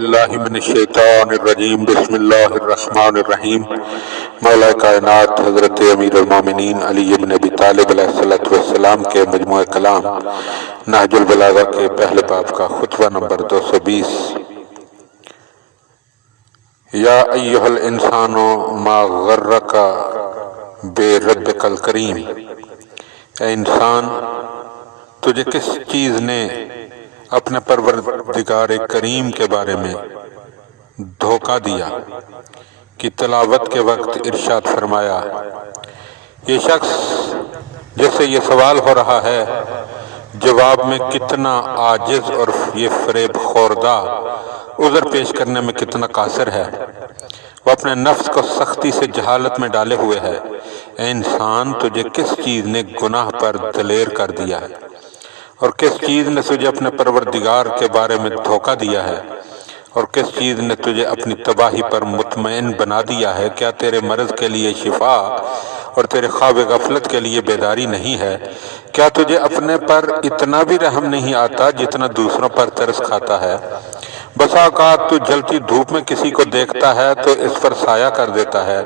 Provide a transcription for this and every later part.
باللہ من الشیطان الرجیم بسم اللہ الرحمن الرحیم۔ مولا کائنات حضرت امیر المومنین علی بن ابی طالب علیہ السلام کے مجموعہ کلام نہج البلاغہ کے پہلے باب کا خطبہ نمبر 220۔ یا ایہا الانسان ما غرک بے ربک الکریم، اے انسان تجھے کس چیز نے اپنے پروردگار کریم کے بارے میں دھوکہ دیا؟ کی تلاوت کے وقت ارشاد فرمایا، یہ شخص جس سے یہ سوال ہو رہا ہے جواب میں کتنا عاجز اور یہ فریب خوردہ عذر پیش کرنے میں کتنا قاصر ہے۔ وہ اپنے نفس کو سختی سے جہالت میں ڈالے ہوئے ہے۔ اے انسان تجھے کس چیز نے گناہ پر دلیر کر دیا ہے اور کس چیز نے تجھے اپنے پروردگار کے بارے میں دھوکہ دیا ہے اور کس چیز نے تجھے اپنی تباہی پر مطمئن بنا دیا ہے؟ کیا تیرے مرض کے لیے شفا اور تیرے خواب غفلت کے لیے بیداری نہیں ہے؟ کیا تجھے اپنے پر اتنا بھی رحم نہیں آتا جتنا دوسروں پر ترس کھاتا ہے؟ بسا اوقات تو جلتی دھوپ میں کسی کو دیکھتا ہے تو اس پر سایہ کر دیتا ہے،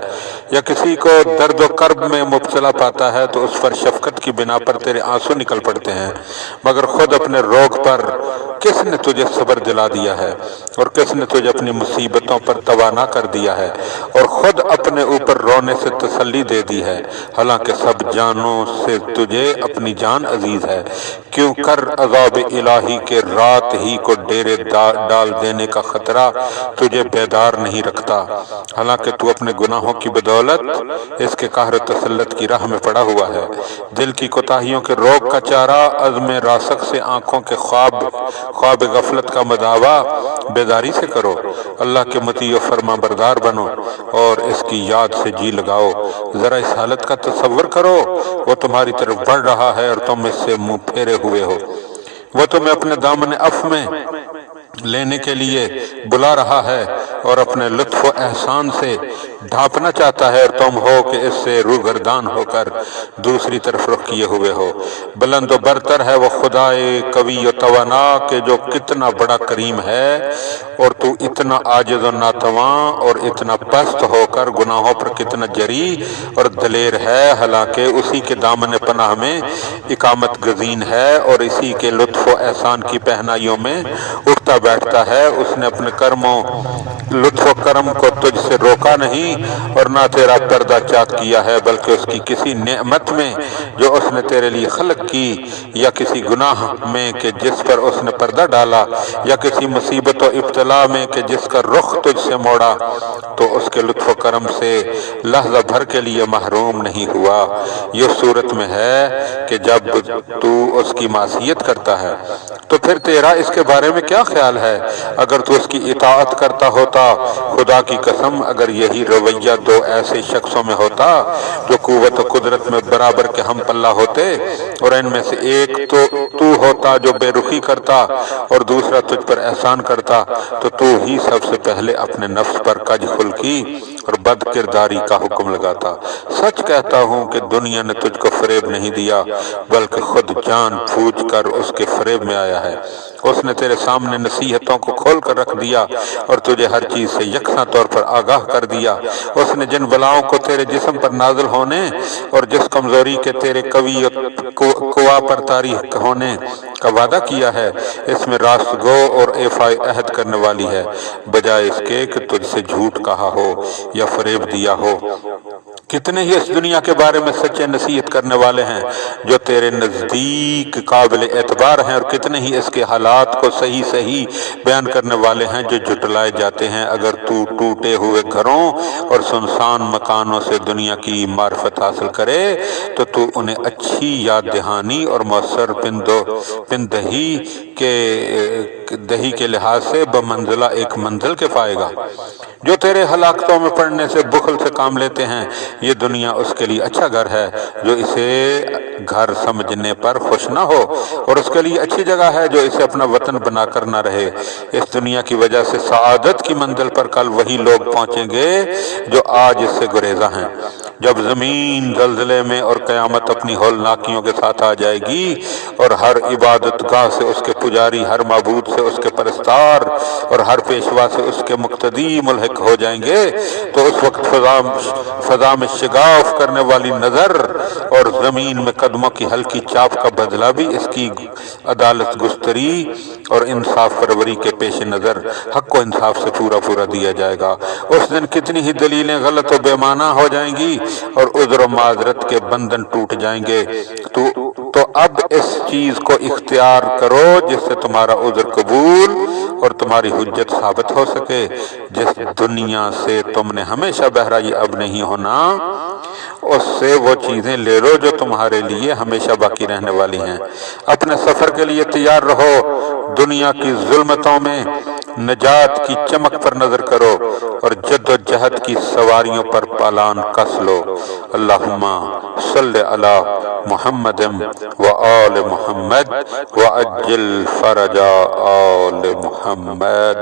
یا کسی کو درد و کرب میں مبتلا پاتا ہے تو اس پر شفقت کی بنا پر تیرے آنسو نکل پڑتے ہیں، مگر خود اپنے روگ پر کس نے تجھے صبر دلا دیا ہے اور کس نے تجھے اپنی مصیبتوں پر توانا کر دیا ہے اور خود اپنے اوپر رونے سے تسلی دے دی ہے، حالانکہ سب جانوں سے تجھے اپنی جان عزیز ہے۔ کیوں کر عذاب الہی کے رات ہی کو ڈیرے ڈال دینے کا خطرہ تجھے بیدار نہیں رکھتا، حالانکہ تو اپنے گناہوں کی بدولت اس کے قہر تسلط کی راہ میں پڑا ہوا ہے۔ دل کی کوتاہیوں کے روگ کا چارہ عزم راسخ سے آنکھوں کے خواب غفلت کا مداوا بیداری سے کرو، اللہ کے مطیع و فرما بردار بنو اور اس کی یاد سے جی لگاؤ۔ ذرا اس حالت کا تصور کرو، وہ تمہاری طرف بڑھ رہا ہے اور تم اس سے منہ پھیرے ہوئے ہو، وہ تمہیں اپنے دامن عفو میں لینے کے لیے بلا رہا ہے اور اپنے لطف و احسان سے ڈھانپنا چاہتا ہے، اور تم ہو کہ اس سے روگردان ہو کر دوسری طرف رخ کیے ہوئے ہو۔ بلند و برتر ہے وہ خدائے قوی و توانا کہ جو کتنا بڑا کریم ہے، اور تو اتنا عاجز و ناتواں اور اتنا پست ہو کر گناہوں پر کتنا جری اور دلیر ہے، حالانکہ اسی کے دامن پناہ میں اقامت گزین ہے اور اسی کے لطف و احسان کی پہنائیوں میں اٹھتا بیٹھتا ہے۔ اس نے اپنے کرموں لطف و کرم کو تجھ سے روکا نہیں اور نہ تیرا پردہ چاک کیا ہے، بلکہ اس کی کسی نعمت میں جو اس نے تیرے لیے خلق کی، یا کسی گناہ میں کہ جس پر اس نے پردہ ڈالا، یا کسی مصیبت و ابتلا میں کہ جس کا رخ تجھ سے موڑا، تو اس کے لطف و کرم سے لحظہ بھر کے لیے محروم نہیں ہوا۔ یہ صورت میں ہے کہ جب تو اس کی معصیت کرتا ہے تو پھر تیرا اس کے بارے میں کیا خیال ہے؟ اگر تو اس کی اطاعت کرتا ہوتا، خدا کی قسم اگر یہی رویہ دو ایسے شخصوں میں ہوتا جو قوت و قدرت میں برابر کے ہم پلہ ہوتے، اور ان میں سے ایک تو ہوتا جو بے رخی کرتا اور دوسرا تجھ پر احسان کرتا، تو ہی سب سے پہلے اپنے نفس پر کج خلقی اور بد کرداری کا حکم لگاتا۔ سچ کہتا ہوں کہ دنیا نے تجھ کو فریب نہیں دیا، بلکہ خود جان بوجھ کر اس کے فریب میں آیا ہے۔ اس نے تیرے سامنے نصیحتوں کو کھول کر رکھ دیا اور تجھے ہر چیز سے یکساں طور پر آگاہ کر دیا۔ اس نے جن بلاؤں کو تیرے جسم پر نازل ہونے اور جس کمزوری کے تیرے قوی قوا پر طاری ہونے کا وعدہ کیا ہے، اس میں راست گو اور ایفاء عہد کرنے والی ہے، بجائے اس کے کہ تجھ سے جھوٹ کہا ہو یا فریب دیا ہو۔ کتنے ہی اس دنیا کے بارے میں سچے نصیحت کرنے والے ہیں جو تیرے نزدیک قابل اعتبار ہیں، اور کتنے ہی اس کے حالات کو صحیح بیان کرنے والے ہیں جو جھٹلائے جاتے ہیں۔ اگر تو ٹوٹے ہوئے گھروں اور سنسان مکانوں سے دنیا کی معرفت حاصل کرے تو انہیں اچھی یاد دہانی اور مؤثر دہی کے لحاظ سے بمنزلہ ایک منزل کے پائے گا۔ جو تیرے ہلاکتوں میں پڑنے سے بخل سے کام لیتے ہیں، یہ دنیا اس کے لیے اچھا گھر ہے جو اسے گھر سمجھنے پر خوش نہ ہو، اور اس کے لیے اچھی جگہ ہے جو اسے اپنا وطن بنا کر نہ رہے۔ اس دنیا کی وجہ سے سعادت کی منزل پر کل وہی لوگ پہنچیں گے جو آج اس سے گریزاں ہیں۔ جب زمین زلزلے میں اور قیامت اپنی ہولناکیوں کے ساتھ آ جائے گی اور ہر عبادت گاہ سے اس کے پجاری، ہر معبود سے اس کے پرستار اور ہر پیشوا سے اس کے مقتدی ملحق ہو جائیں گے، تو اس وقت فضا میں شگاف کرنے والی نظر اور زمین میں قدموں کی ہلکی چاپ کا بدلہ بھی اس کی عدالت گستری اور انصاف پروری کے پیش نظر حق و انصاف سے پورا پورا دیا جائے گا۔ اس دن کتنی ہی دلیلیں غلط و بے معنی ہو جائیں گی اور عذر و معذرت کے بندھن ٹوٹ جائیں گے۔ تو اب اس چیز کو اختیار کرو جس سے تمہارا عذر قبول اور تمہاری حجت ثابت ہو سکے۔ جس دنیا سے تم نے ہمیشہ بہرہ یہ اب نہیں ہونا، اس سے وہ چیزیں لے لو جو تمہارے لیے ہمیشہ باقی رہنے والی ہیں۔ اپنے سفر کے لیے تیار رہو، دنیا کی ظلمتوں میں نجات کی چمک پر نظر کرو اور جد و جہد کی سواریوں پر پالان کس لو۔ اللہم صلی علی محمد و آل محمد و عجل فرج آل محمد۔